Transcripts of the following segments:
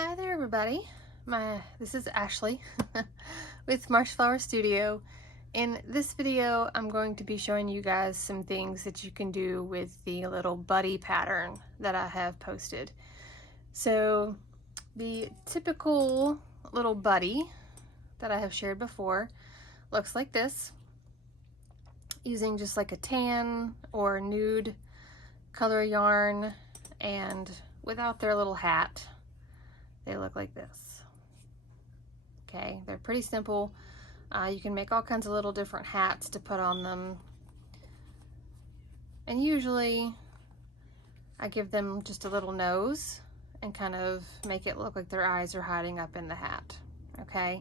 Hi there, everybody. This is Ashley with Marshflower Studio. In this video, I'm going to be showing you guys some things that you can do with the little buddy pattern that I have posted. So the typical little buddy that I have shared before looks like this, using just like a tan or nude color yarn, and without their little hat. They look like this. Okay, they're pretty simple. You can make all kinds of little different hats to put on them. And usually I give them just a little nose and kind of make it look like their eyes are hiding up in the hat. Okay,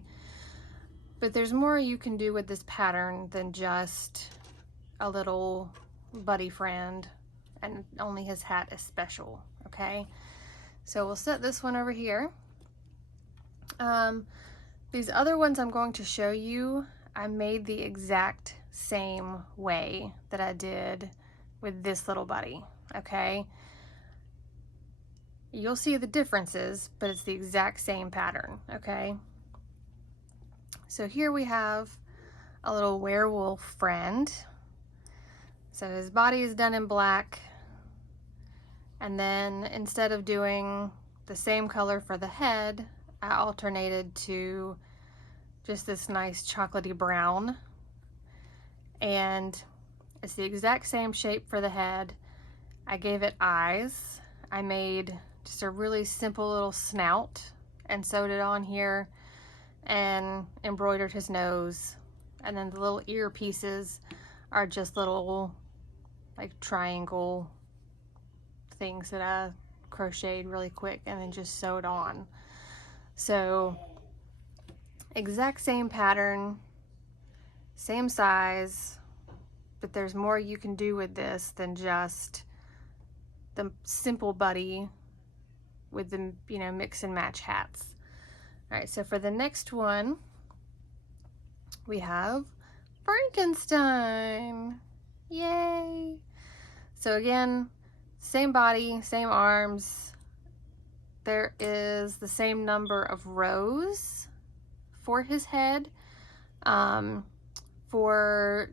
but there's more you can do with this pattern than just a little buddy friend, and only his hat is special. Okay, so we'll set this one over here. These other ones I'm going to show you, I made the exact same way that I did with this little buddy, okay? You'll see the differences, but it's the exact same pattern, okay? So here we have a little werewolf friend. So his body is done in black, and then instead of doing the same color for the head, I alternated to just this nice chocolatey brown, and it's the exact same shape for the head. I gave it eyes. I made just a really simple little snout and sewed it on here and embroidered his nose, and then the little ear pieces are just little like triangle things that I crocheted really quick and then just sewed on. So exact same pattern, same size, but there's more you can do with this than just the simple buddy with the, mix and match hats. All right, so for the next one, we have Frankenstein. Yay! So again, same body, same arms. There is the same number of rows for his head. For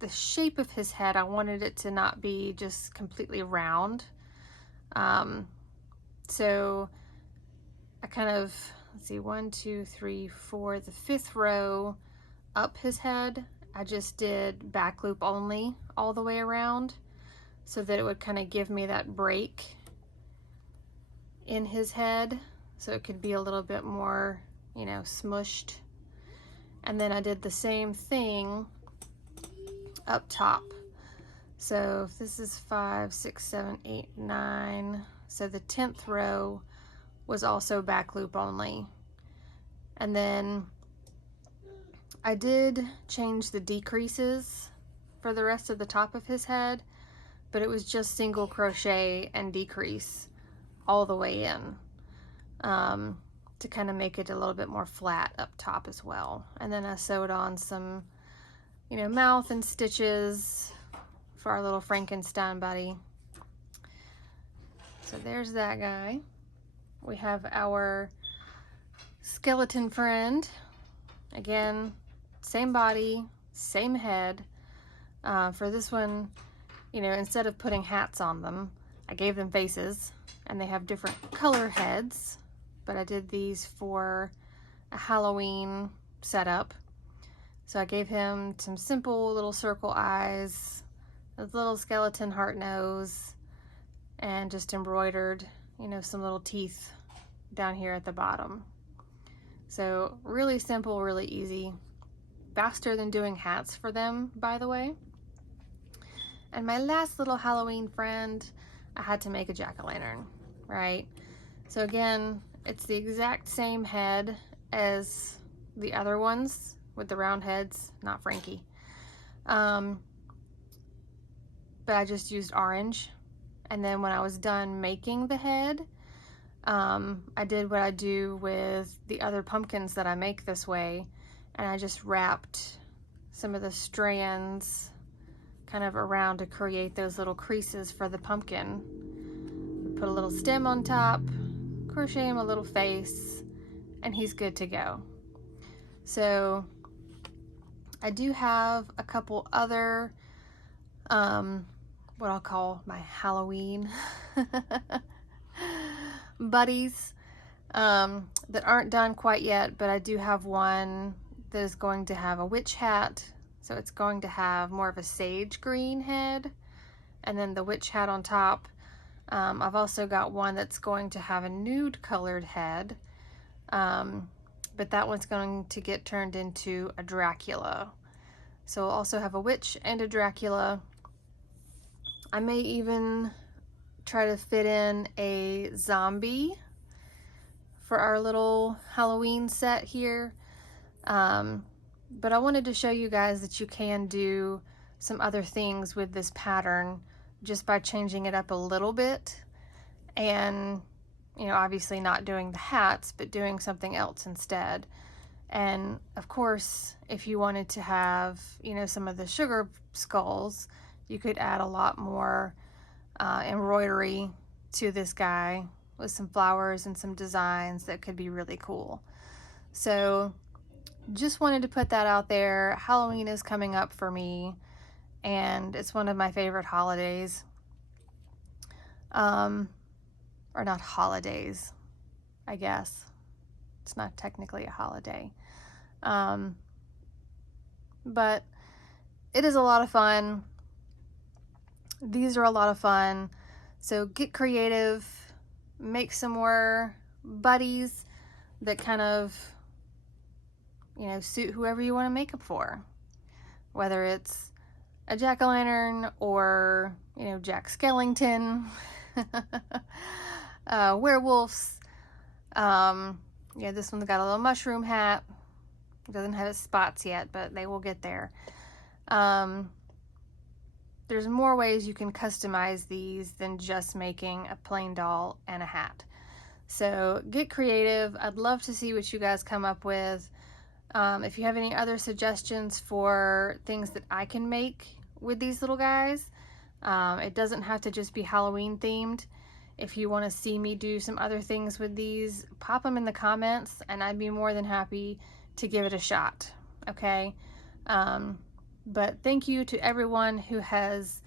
the shape of his head, I wanted it to not be just completely round. So I kind of, let's see, 1, 2, 3, 4, the 5th row up his head, I just did back loop only all the way around, so that it would kind of give me that break in his head, so it could be a little bit more, smushed. And then I did the same thing up top. So if this is 5, 6, 7, 8, 9, so the 10th row was also back loop only. And then I did change the decreases for the rest of the top of his head, but it was just single crochet and decrease all the way in, to kind of make it a little bit more flat up top as well. And then I sewed on some, mouth and stitches for our little Frankenstein buddy. So there's that guy. We have our skeleton friend. Again, same body, same head. For this one, instead of putting hats on them, I gave them faces, and they have different color heads, but I did these for a Halloween setup. So I gave him some simple little circle eyes, a little skeleton heart nose, and just embroidered, some little teeth down here at the bottom. So really simple, really easy, faster than doing hats for them, by the way. And my last little Halloween friend, I had to make a jack-o'-lantern, right? So again, it's the exact same head as the other ones with the round heads, not Frankie. But I just used orange. And then when I was done making the head, I did what I do with the other pumpkins that I make this way, and I just wrapped some of the strands kind of around to create those little creases for the pumpkin. Put a little stem on top, crochet him a little face, and he's good to go. So I do have a couple other what I'll call my Halloween buddies that aren't done quite yet, but I do have one that is going to have a witch hat. So it's going to have more of a sage green head, and then the witch hat on top. I've also got one that's going to have a nude colored head, but that one's going to get turned into a Dracula. So I'll also have a witch and a Dracula. I may even try to fit in a zombie for our little Halloween set here. But I wanted to show you guys that you can do some other things with this pattern just by changing it up a little bit, and you know, obviously not doing the hats, but doing something else instead. And of course, if you wanted to have, you know, some of the sugar skulls, you could add a lot more embroidery to this guy with some flowers and some designs that could be really cool. So just wanted to put that out there. Halloween is coming up for me, and it's one of my favorite holidays. Or not holidays, I guess. It's not technically a holiday. But it is a lot of fun. These are a lot of fun. So get creative, make some more buddies that kind of, you know, suit whoever you want to make up for. Whether it's a jack-o'-lantern or, you know, Jack Skellington, werewolves. Yeah, this one's got a little mushroom hat. It doesn't have its spots yet, but they will get there. There's more ways you can customize these than just making a plain doll and a hat. So get creative. I'd love to see what you guys come up with. If you have any other suggestions for things that I can make with these little guys, it doesn't have to just be Halloween themed. If you want to see me do some other things with these, pop them in the comments and I'd be more than happy to give it a shot. Okay? But thank you to everyone who has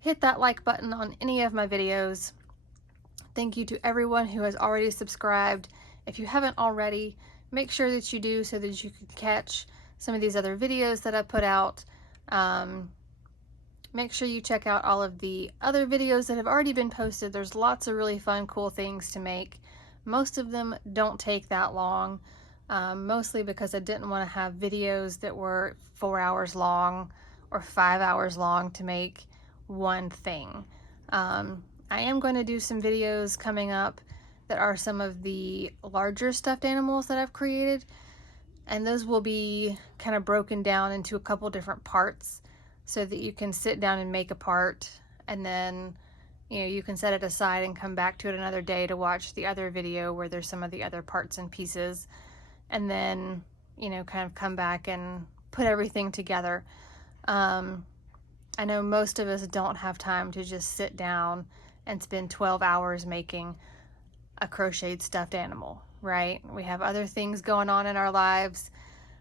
hit that like button on any of my videos. Thank you to everyone who has already subscribed. If you haven't already, make sure that you do so that you can catch some of these other videos that I put out. Make sure you check out all of the other videos that have already been posted. There's lots of really fun, cool things to make. Most of them don't take that long, mostly because I didn't want to have videos that were 4 hours long or 5 hours long to make one thing. I am going to do some videos coming up that are some of the larger stuffed animals that I've created, and those will be kind of broken down into a couple different parts so that you can sit down and make a part, and then, you know, you can set it aside and come back to it another day to watch the other video where there's some of the other parts and pieces, and then, you know, kind of come back and put everything together. I know most of us don't have time to just sit down and spend 12 hours making a crocheted stuffed animal, right? We have other things going on in our lives.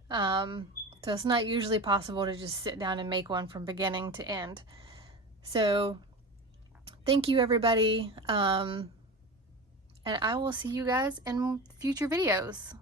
So it's not usually possible to just sit down and make one from beginning to end. So thank you, everybody. And I will see you guys in future videos.